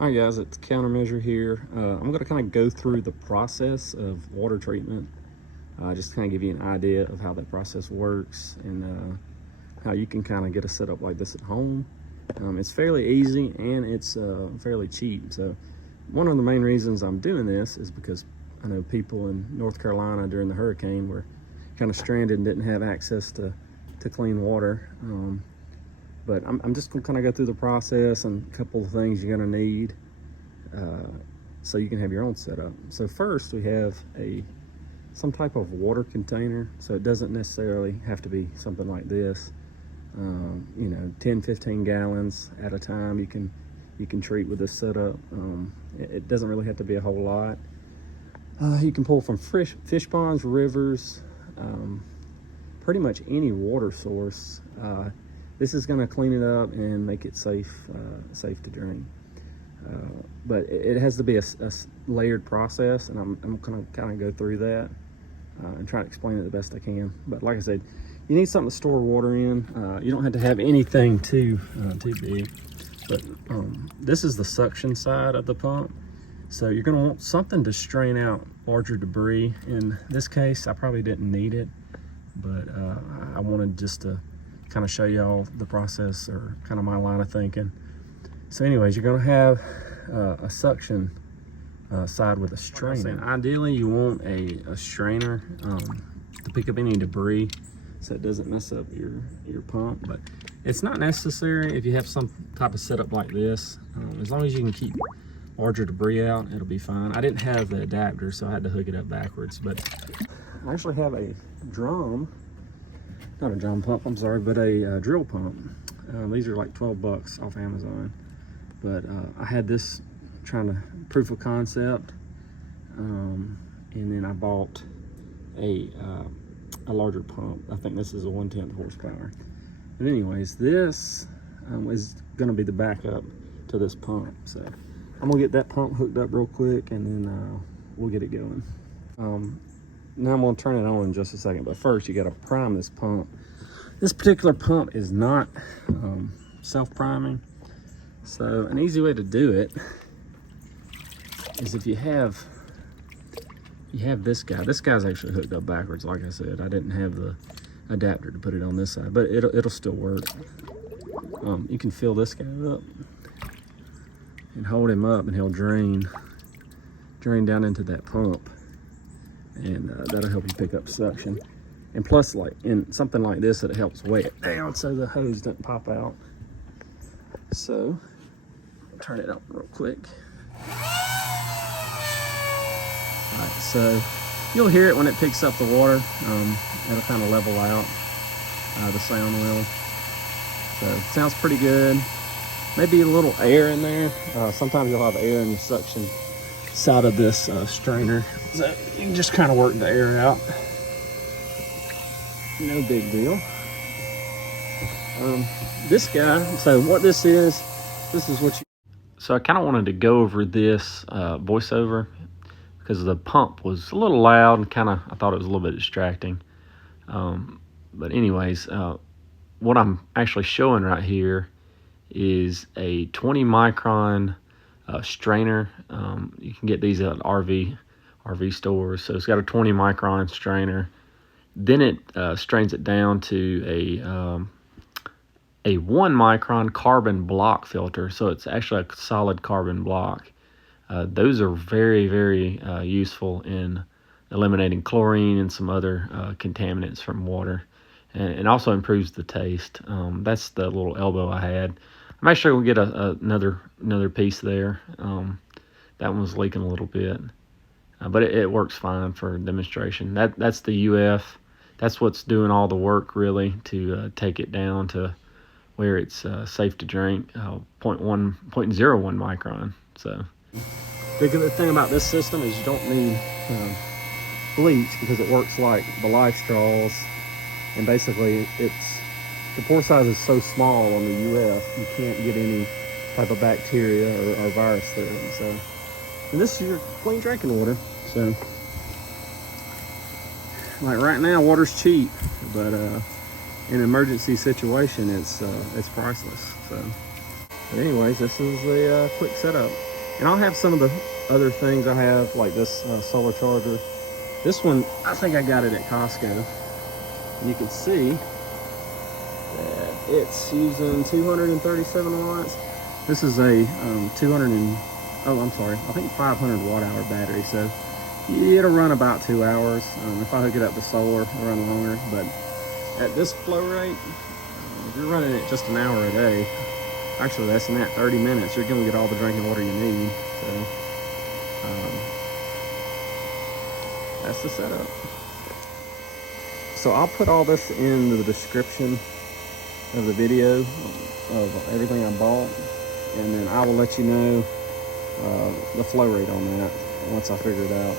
All right, guys, it's countermeasure here. I'm going to kind of go through the process of water treatment, just to kind of give you an idea of how that process works and how you can kind of get a setup like this at home. It's fairly easy and it's fairly cheap. So one of the main reasons I'm doing this is because I know people in North Carolina during the hurricane were kind of stranded and didn't have access to clean water. But I'm just gonna kind of go through the process and a couple of things you're gonna need so you can have your own setup. So first we have some type of water container. So it doesn't necessarily have to be something like this. 10-15 gallons at a time you can treat with this setup. It doesn't really have to be a whole lot. You can pull from fish ponds, rivers, pretty much any water source. This is going to clean it up and make it safe to drink. But it has to be a layered process, and I'm going to kind of go through that and try to explain it the best I can. But like I said, you need something to store water in. You don't have to have anything too big. But this is the suction side of the pump. So you're going to want something to strain out larger debris. In this case, I probably didn't need it, but I wanted just to kind of show y'all the process or kind of my line of thinking. So anyways, you're going to have a suction side with a strainer. Like ideally you want a strainer to pick up any debris so it doesn't mess up your pump, but it's not necessary if you have some type of setup like this. As long as you can keep larger debris out, it'll be fine. I didn't have the adapter, so I had to hook it up backwards, but I actually have a drum, not a drum pump, I'm sorry, but a drill pump. These are like 12 bucks off Amazon, but I had this trying to proof of concept, and then I bought a larger pump. I think this is a 1/10 horsepower. But anyways, this is gonna be the backup to this pump. So I'm gonna get that pump hooked up real quick, and then we'll get it going. Now I'm gonna turn it on in just a second, but first you gotta prime this pump. This particular pump is not self-priming. So an easy way to do it is if you have this guy. This guy's actually hooked up backwards, like I said. I didn't have the adapter to put it on this side, but it'll still work. You can fill this guy up and hold him up, and he'll drain down into that pump, and that'll help you pick up suction. And plus, like in something like this, it helps weigh it down so the hose doesn't pop out. So I'll turn it up real quick. All right, so you'll hear it when it picks up the water. It'll kind of level out, the sound will. So it sounds pretty good. Maybe a little air in there. Sometimes you'll have air in the suction side of this strainer. So you can just kind of work the air out. No big deal. This guy, so what this is what you... So I kind of wanted to go over this voiceover because the pump was a little loud and I thought it was a little bit distracting. But anyways, what I'm actually showing right here is a 20 micron strainer. You can get these at RV stores. So it's got a 20 micron strainer. Then it strains it down to a 1 micron carbon block filter. So it's actually a solid carbon block. Those are very, very useful in eliminating chlorine and some other contaminants from water, and also improves the taste. That's the little elbow I had. I'm actually going to get another piece there. That one was leaking a little bit, but it works fine for demonstration. That's the UF. That's what's doing all the work really to take it down to where it's safe to drink, 0.01 micron. So the good thing about this system is you don't need bleach because it works like the life straws, and basically the pore size is so small on the UF you can't get any type of bacteria or virus through it. So, and this is your clean drinking water. So like right now, water's cheap, but in an emergency situation, it's priceless. So But anyways, this is the quick setup. And I'll have some of the other things I have, like this solar charger. This one, I think I got it at Costco. And you can see that it's using 237 watts. This is a 500 watt hour battery. So it'll run about 2 hours. If I hook it up to solar, it'll run longer. But at this flow rate, if you're running it just an hour a day, actually less than that, 30 minutes, you're gonna get all the drinking water you need. So that's the setup. So I'll put all this in the description of the video of everything I bought, and then I will let you know the flow rate on that once I figure it out.